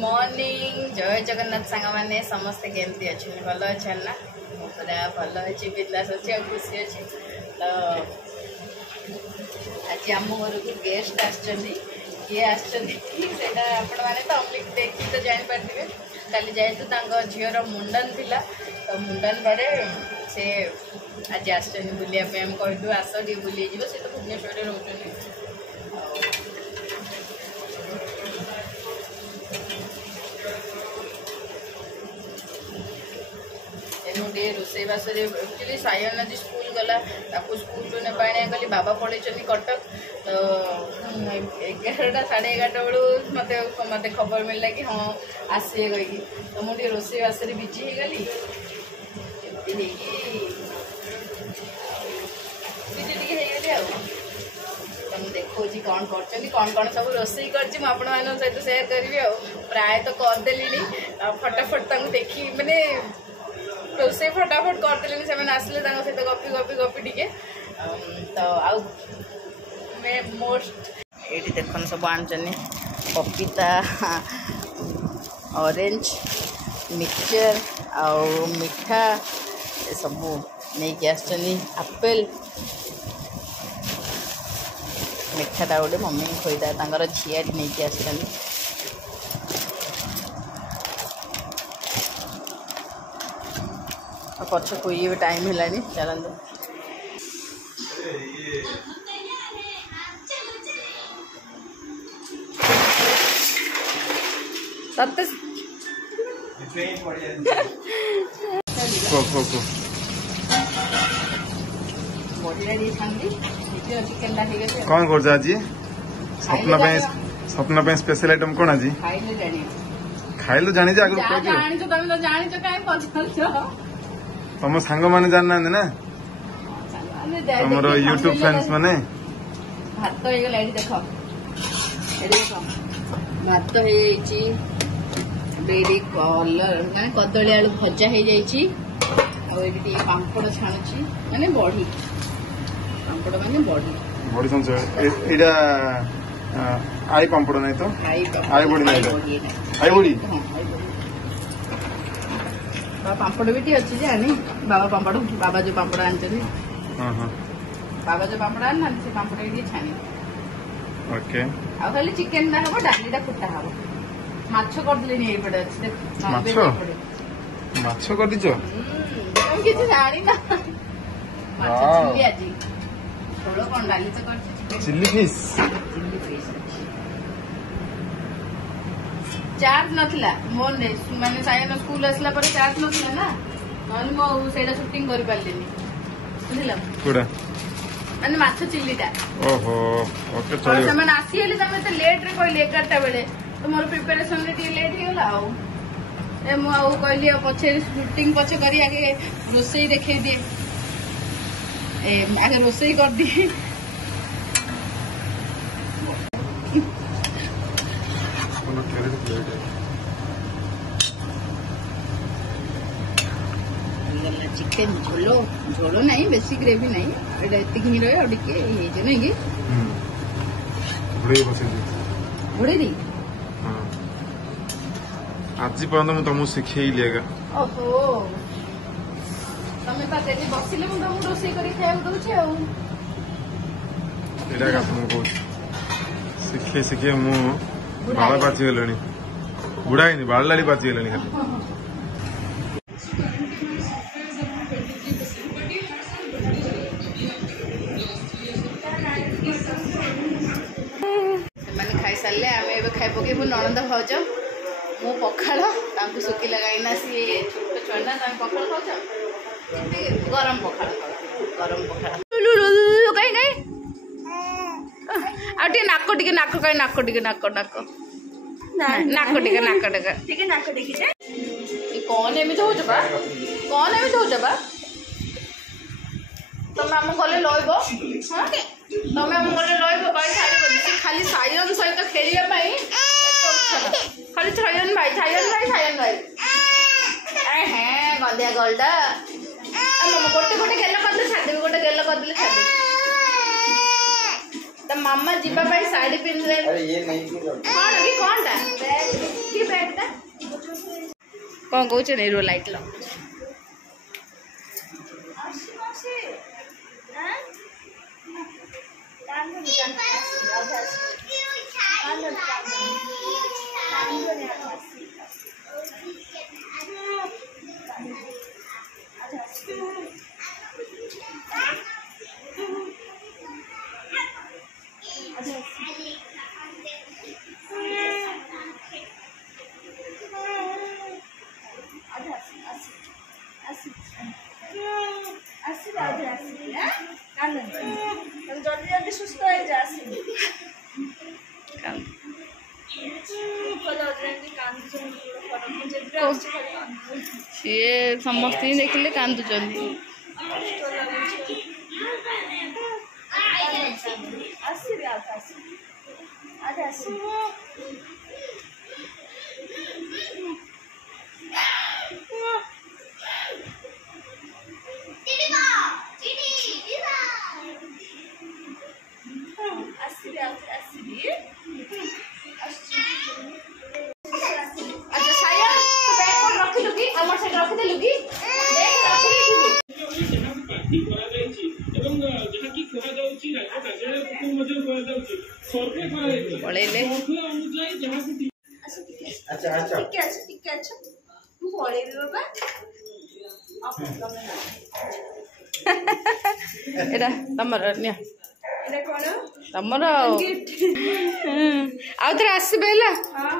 Morning जय जगन्नाथ सांग मैंने समस्ते केमती अच्छे भल अच्छे ना पूरा भल अच्छे बिंदास अच्छे खुशी अच्छे तो आज आम घर को गेस्ट आसछन्ती किए आसछन्ती आपण मैंने तो अमलिक देखी तो जापारे काली जातु झीर मुंडन थिला तो मुंडन बारे से आज आसछन्ती बुलाया आम कहलु आस टे बुले जीव से तो भुवनेश्वर रोचनी मुझे रोसे बास एक्चुअली सायन आज स्कूल गला स्कूल ने पाने गली बाबा पड़े कटक तो 11टा 11:30 बेलू मत मत खबर मिलला कि हाँ आसे कहीकि तो मुझे रोसे बास बिजी हो गली बिजी तो देखी कौन कौन सब रोसे कर सहित सेयार करी प्राय तो करदेली फटाफट देखी माने रोसे फटाफट करदेली से आसले सहित गपी गपी गपी टिके तो आउ मैं मोस्ट ये देखन सब आनी पपीता ऑरेंज मिक्सचर आउ मिठा ये सब नहीं आसनी आपेल मिठाटा गोटे मम्मी खोईदा झीआ नहीं आसनी पछ को ये टाइम है चलते कौन कर स्वप्न पे स्पेशल आइटम कौन आज खाइल जानी तुम सांग मैंने जाना ना तुम यूट्यूब फ्रेंड्स माने भात हो गला देख भात हो कलर माने कदली आलू भजा हो जाए पापड़ छाणुची माने बड़ी पापड़ माने बड़ी बड़ी एटा आई पापड़ नहीं तो आई बड़ी नहीं आई बड़ी पापड़ भी अच्छी जानी बाबा पापड़ बाबा जो पापड़ आनते बाबा जो पापड़ आना से पापड़ ये छानी ओके आ खाली चिकन ना हम डालीटा फुटा हम माछ करदले नहीं पड़े अच्छे माछ कर दिजो हम किछ जानी ना माछ चिल्ली आजी थोड़ा कोन डाली तो करछि चिल्ली फिश चार्ज नथिला मोर ने माने सायन स्कूल असला पर चार्ज नथिला ना नन मो सेडा शूटिंग करि पालेनी बुझिला कोडा माने माछ चिल्लीटा ओहो ओके चलियो तमन आसी हेले तमे त लेट रे कहले 11टा बेले तो मोर प्रिपरेशन रे टी लेट हे गला आउ ए मो आउ कहली पछे शूटिंग पछे करी आगे रोसई देखै दे ए आगे रोसई कर दी चिकेन झोलो झोलो नहीं बेसी ग्रेवी नहीं एटा ही रहे और टिके ये नहीं कि बुड़े दी आज पर्यंत मु तुमको शिखेइलेगा ओहो तमे पा तेली बसिले मु तुमको रोसई करी खाया दउछे आ एटा का तुमको शिखे शिखे मु बाल पाची गलनी बुढ़ाई नहीं बाल लाली पाची गलनी खाली सारे आम खाई पकेबू ननद भाज मु पखाड़ सुखी लगाइना सी छोट छुआ पखाड़ खाऊ गरम पखाड़ गरम पखाड़ कहीं कहीं आटे नाक टिके नाक कहीं नाक टिके नाक नाक नाक टिके नाक टिके नाक टिके कौन एमती हो कौन एमती हो तुम आम गले लइब तुम आम गले लइब कहीं छाड़ खाली सायन सहित खेल खाली छयन भाई हाँ गंदिया गलटा गोटे गोटे गेल करदे छाड़ी गोटे गेल करदे छाड़ी तो मामा जीवा साड़ी पिंधे कौन कि कौन टा बैग कौन कौन नहीं रो लाइट लो जल्दी जल्दी सुस्त हो जा सी समस्त ही देखिले कांदुचंदी पळेले अच्छा अच्छा ठीक है तू पड़े बाबा एटा तमर निया एटा कोन तमर आउ थरे आसबे हला हां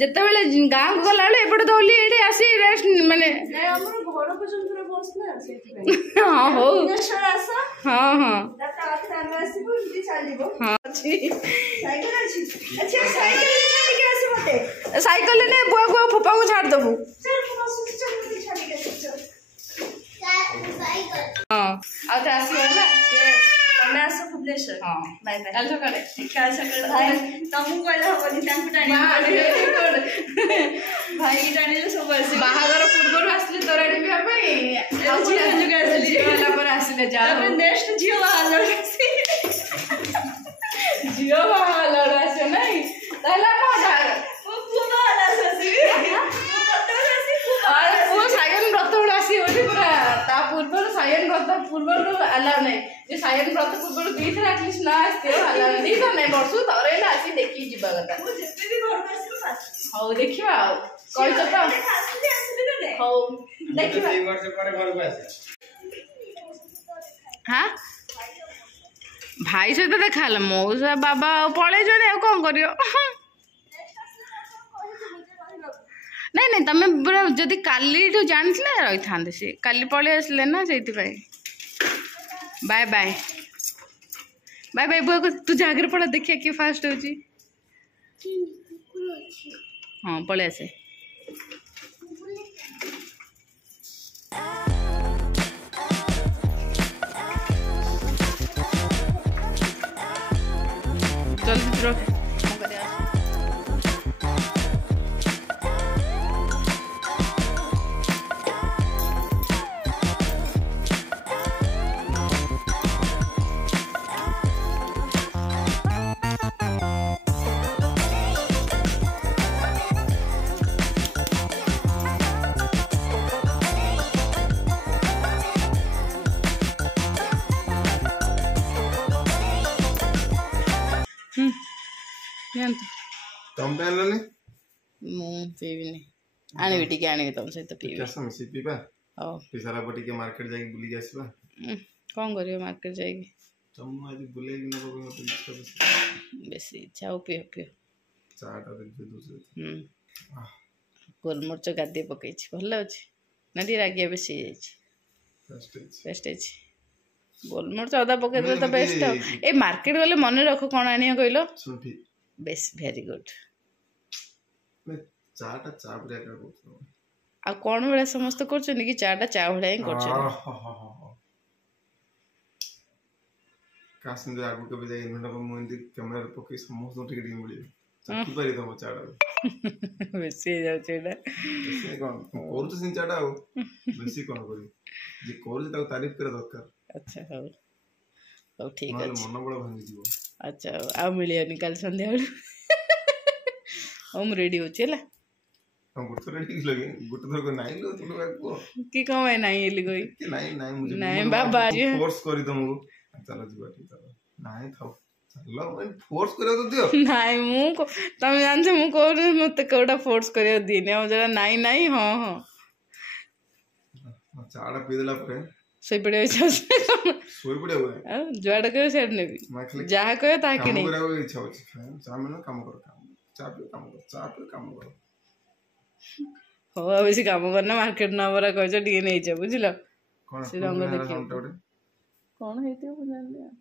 जते बेले गां को गला बेले एपटे दौली एठी आसी रेस्ट माने हमर घर पसंद बस ना सेठी हां हो भुवनेश्वर आस हां हां दाता आथे हम आसीबो इति चलीबो हां छी साइकिल अछि अच्छा साइकिल छाड़ी के आसी मते साइकिल ने बुआ बुआ फुपा को छाड़ दबू चल बस चल मते छाड़ी के चल साइकिल हां आउ थरे आसी हला यस हमें आस भुवनेश्वर हां बाय बाय काल सकाळे काल सकाळे भाई तमु कहले हबनी तांकु टाणी भाई की टाणी सब आसी बाहागर पूर्व आसले तोराडी भी भाई आउ जुगा आसली वाला पर आसले जा तबे नेक्स्ट जियो वाला जियो वाला आसे नहीं ताला मजा वो पूरा वाला आसी वो कतो आसी और वो सायन व्रत उड़ासी होली पूरा ता पूर्व सायन व्रत पूर्व अलाउ नहीं जे सायन व्रत पूर्व दी थरा एटलीस्ट ना आस्ते अलाउ दी तो नहीं वर्ष तरे ना आसी देखि जिबा कथा वो जेते भी घर आसी पास हो देखिबा कहि तो आसी आसी ने हो देखिबा 2 वर्ष पर घर को आसे हां भाई से तो देखा हला मौसा बाबा पळे जने कौन करियो नहीं नहीं तमें पूरा जदि काली जानते रही था सी काली पलि आसले ना से बाय बाय बाय बाय बुआ को तू जागर पड़ा देखिए किए फास्ट हो हाँ पलि आसे जल्दी रख तुम पे आनलनी मु पीबिनी आनी टिके आनी तुम सहित पीबी कैसा मिसी पीबा ओ पी सारा पटी के मार्केट जाके बुली जासबा कौन करियो मार्केट जाएगी तुम आज बुले कि न बबे मत इच्छा बेसी इच्छा हो पियो पियो चाटा दे दूसरे गोलमरच गादे पकई भल अच्छे नदी रागिया बेसी वेस्टेज गोलमरच अदा पकई तो बेस्ट ए मार्केट गले मन रख कौन आनिया कहलो बेस वेरी गुड चाटा चा बरिया का बोलतो आ कौन बड़ा समस्त करछन कि चाटा चा भड़ा ही करछन कासन जो आगु के बजाय इनमें को मोंदी कैमरा रे पके समस्त टिके टिके मिली चाटी पारी तो चाटा बेसी जाउ छेडा बेसी कोन कोर तो सिन चाटा हो बेसी कोन करी जे कोर जे ताको तारीफ करे दरकार अच्छा हो हो ठीक माने अछि मन बड़ा भांगी जीवो अच्छा आ मिलियो निकाल संध्या हम रेडी हो चला ଗୋଟେ ଥର ଠିକ ଲଗେ ଗୋଟେ ଥର ନାଇଁ लो तुम को କି କଣ ପାଇଁ ନାହିଁ ଏଲି କହି कि नहीं नहीं मुझे नहीं बाबा जी। फोर्स करी तुमको चलो जीवा ठीक चलो नहीं थाओ चलो मैं फोर्स करियो तो दियो ନାଇଁ ତମେ ଜାଣିଛ ମୁଁ କହୁନି ମତେ କୋଉଟା ଫୋର୍ସ କରିବାକୁ ଦିଏନି ଆଉ ଯୋଉଟା ନାଇଁ ନାଇଁ ହଁ ହଁ ଚାଟା ପି ଦେଲା ପରେ ଶୋଇପଡ଼ିବା ଇଚ୍ଛା ହଉଛି ଶୋଇ ପଡ଼ିବାକୁ ଆଉ ଯୁଆଡ଼େ କହିବ ସିଆଡ଼େ ନେବି ଯାହା କହିବ ତାହା କାମ କିଣିବି କରିବାକୁ ଇଚ୍ଛା ହଉଛି ଚା ମିଳିଲେ କାମ କର ଚା ପିଅ କାମ କର ଚା ପିଅ କାମ କର ହଉ ଆଉ ବେଶୀ କାମ କରନା ମାର୍କେଟ ନବରା କହିଛ ଟିକେ ନେଇଛ ବୁଝିଲ କଣ ସେ ରଙ୍ଗ ଦେଖିବାକୁ ଗୋଟେ କଣ ହେଇଥିବ ମୁଁ ଜାଣିନି ଆଉ